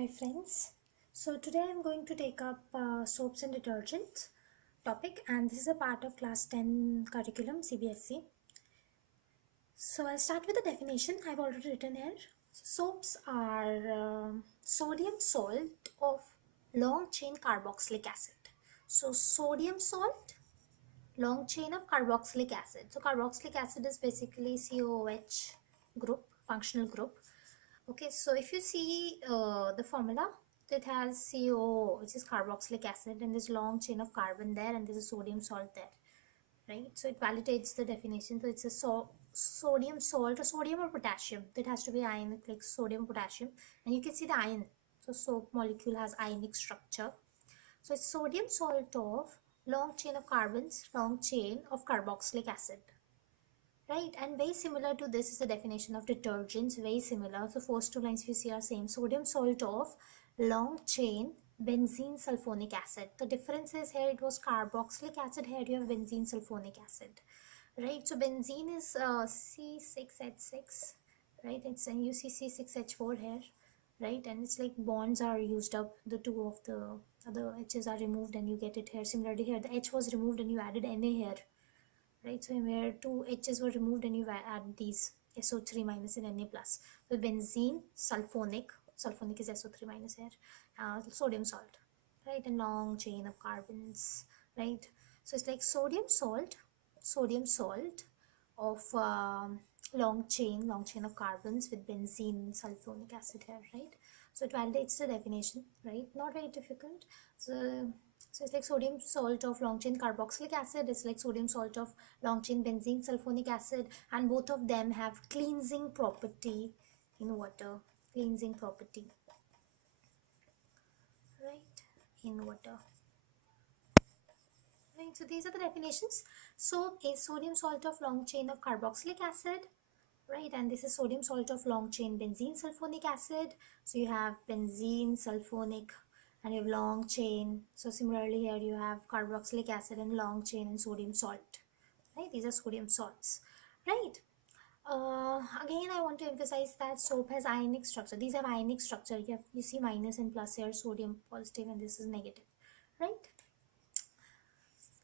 Hi friends, so today I'm going to take up soaps and detergents topic, and this is a part of class 10 curriculum CBSE. So I'll start with the definition. I've already written here. Soaps are sodium salt of long chain carboxylic acid. So sodium salt, long chain of carboxylic acid. So carboxylic acid is basically COOH group, functional group. Okay, so if you see the formula, it has CO, which is carboxylic acid, and this long chain of carbon there, and there's a sodium salt there, right? So it validates the definition. So it's a sodium salt, or sodium or potassium. It has to be ionic, like sodium, potassium, and you can see the ion. So soap molecule has ionic structure. So it's sodium salt of long chain of carbons, long chain of carboxylic acid. Right, and very similar to this is the definition of detergents, very similar. So first two lines you see are same. Sodium salt of long chain benzene sulfonic acid. The difference is here it was carboxylic acid, here you have benzene sulfonic acid. Right, so benzene is C6H6, right? It's, and you see C6H4 here, right? And it's like bonds are used up, the two of the other H's are removed and you get it here. Similarly here the H was removed and you added Na here. Right, so where two H's were removed and you add these SO3 minus and Na plus. So benzene sulfonic is SO3 minus here, sodium salt, right, and long chain of carbons, right? So it's like sodium salt of long chain of carbons with benzene sulfonic acid here, right? So it validates the definition, right? Not very difficult. So it's like sodium salt of long chain carboxylic acid. It's like sodium salt of long chain benzene sulfonic acid, and both of them have cleansing property in water. Cleansing property, right, in water. Right, so these are the definitions. Soap is sodium salt of long chain of carboxylic acid, right, and this is sodium salt of long chain benzene sulfonic acid. So you have benzene sulfonic and you have long chain. So similarly here you have carboxylic acid and long chain and sodium salt, right? These are sodium salts, right? Again I want to emphasize that soap has ionic structure. These have ionic structure. You see minus and plus here, sodium positive and this is negative, right?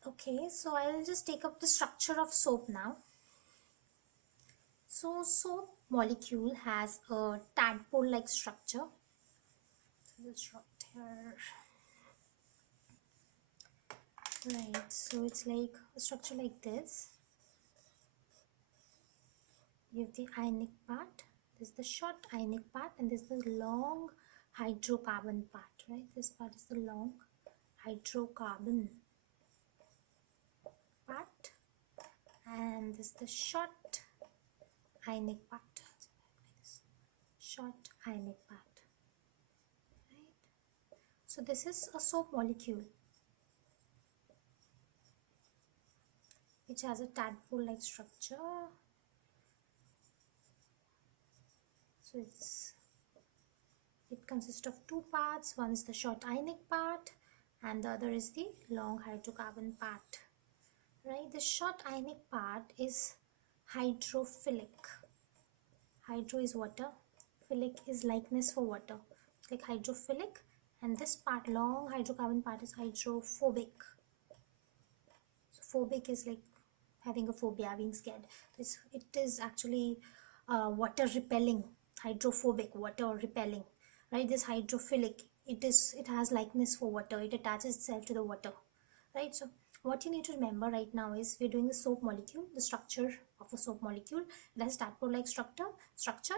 Okay, so I'll just take up the structure of soap now. So soap molecule has a tadpole like structure. Just write here. Right, so it's like a structure like this. You have the ionic part, this is the short ionic part, and this is the long hydrocarbon part, right? This part is the long hydrocarbon part, and this is the short ionic part, short ionic part, right? So this is a soap molecule which has a tadpole like structure. So it consists of two parts. One is the short ionic part and the other is the long hydrocarbon part, right? The short ionic part is hydrophilic. Hydro is water, philic is likeness for water. It's like hydrophilic, and this part, long hydrocarbon part, is hydrophobic. So phobic is like having a phobia, being scared. It is actually water repelling. Hydrophobic, water repelling, right? This hydrophilic, it has likeness for water, it attaches itself to the water, right? So what you need to remember right now is we're doing the soap molecule, the structure of a soap molecule. It has tadpole like structure.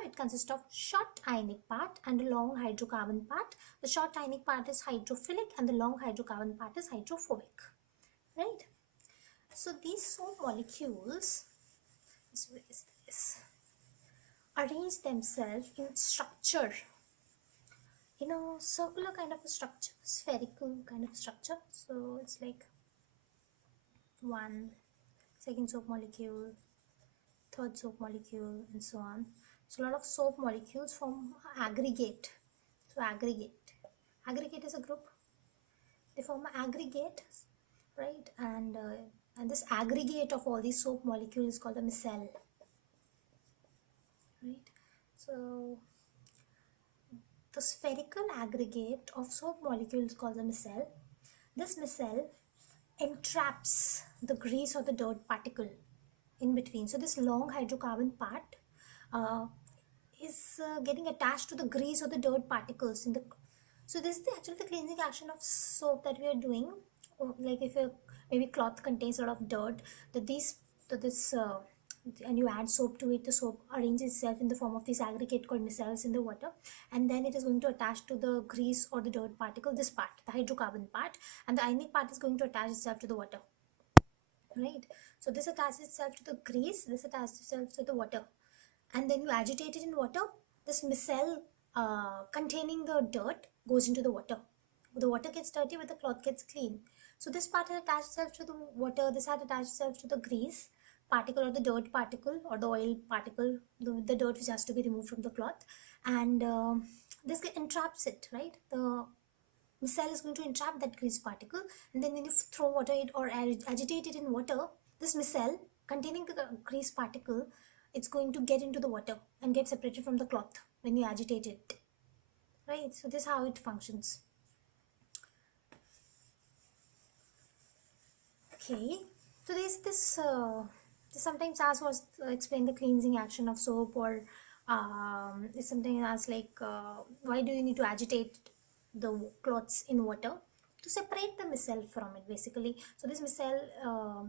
It consists of short ionic part and a long hydrocarbon part. The short ionic part is hydrophilic and the long hydrocarbon part is hydrophobic, right? So these soap molecules arrange themselves in structure, in a circular kind of a structure, spherical kind of structure. So it's like one, second soap molecule, third soap molecule, and so on. So a lot of soap molecules form aggregate. So aggregate is a group. They form an aggregate, right? And this aggregate of all these soap molecules is called a micelle. Right, so the spherical aggregate of soap molecules called the micelle. This micelle entraps the grease or the dirt particle in between. So this long hydrocarbon part uh, is getting attached to the grease or the dirt particles in the. So this is actually the cleansing action of soap that we are doing. Like if a maybe cloth contains a lot of dirt, that this and you add soap to it, the soap arranges itself in the form of this aggregate called micelles in the water, and then it is going to attach to the grease or the dirt particle, this part, the hydrocarbon part, and the ionic part is going to attach itself to the water, right? So this attaches itself to the grease, this attaches itself to the water, and then you agitate it in water. This micelle containing the dirt goes into the water. The water gets dirty but the cloth gets clean. So this part has attached itself to the water, this had attached itself to the grease particle or the dirt particle or the oil particle, the dirt which has to be removed from the cloth, and this entraps it, right? The micelle is going to entrap that grease particle, and then when you throw water it or agitate it in water, this micelle containing the grease particle, it's going to get into the water and get separated from the cloth when you agitate it, right? So this is how it functions. Okay, so there's this sometimes asked was explain the cleansing action of soap, or it's sometimes asked like why do you need to agitate the cloths in water? To separate the micelle from it, basically. So this micelle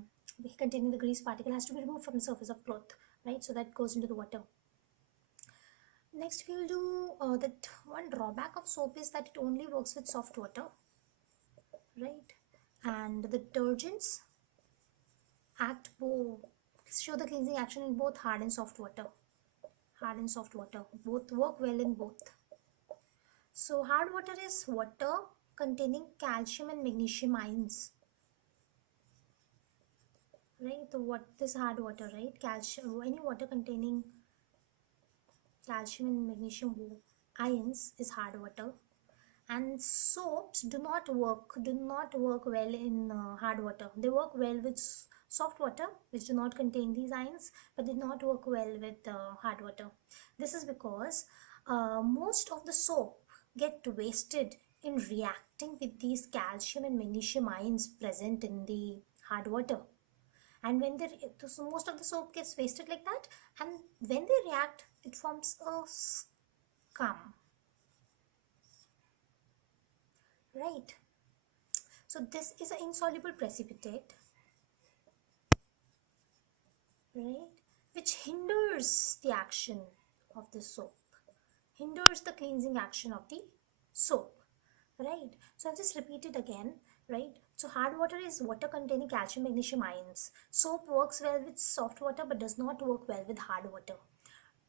containing the grease particle has to be removed from the surface of cloth, right? So that goes into the water. Next we'll do that one drawback of soap is that it only works with soft water, right? And the detergents show the cleansing action in both hard and soft water. Hard and soft water both work well in both. So hard water is water containing calcium and magnesium ions, right? What this hard water, right? Calcium, any water containing calcium and magnesium ions is hard water. And soaps do not work well in hard water. They work well with soft water, which do not contain these ions, but they do not work well with hard water. This is because most of the soap get wasted in reacting with these calcium and magnesium ions present in the hard water. And when so most of the soap gets wasted like that, and when they react, it forms a scum, right? So this is an insoluble precipitate, right, which hinders the action of the soap, hinders the cleansing action of the soap, right? So I'll just repeat it again, right? So hard water is water containing calcium magnesium ions. Soap works well with soft water but does not work well with hard water,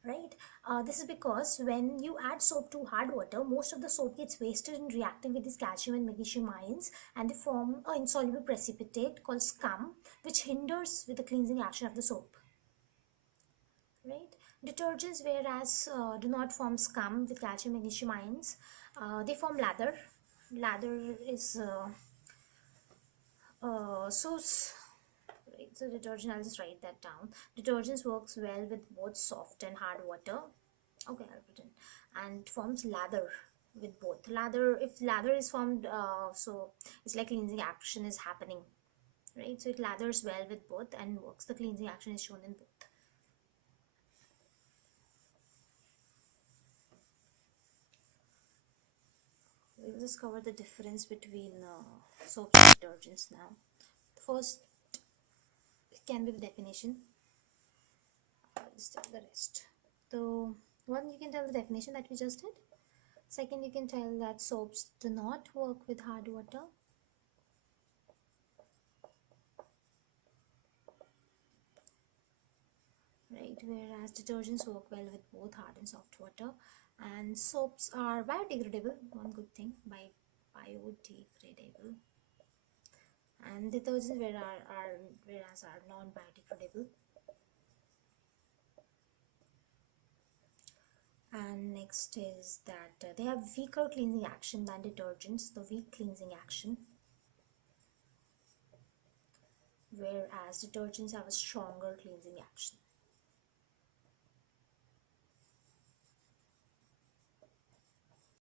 right? This is because when you add soap to hard water, most of the soap gets wasted in reacting with these calcium and magnesium ions, and they form an insoluble precipitate called scum, which hinders with the cleansing action of the soap, right? Detergents, whereas do not form scum with calcium magnesium ions, they form lather. Lather is right, so detergent, I'll just write that down. Detergents works well with both soft and hard water. Okay, I'll put in. And forms lather with both. Lather, if lather is formed, so it's like cleansing action is happening, right? So it lathers well with both and works. The cleansing action is shown in both. We'll just cover the difference between soaps and detergents now. First can be the definition. I'll just tell the rest. So one, you can tell the definition that we just did. Second, you can tell that soaps do not work with hard water. Right, whereas detergents work well with both hard and soft water. And soaps are biodegradable, one good thing, biodegradable. And detergents whereas are non-biodegradable. And next is that they have weaker cleansing action than detergents, the weak cleansing action, whereas detergents have a stronger cleansing action.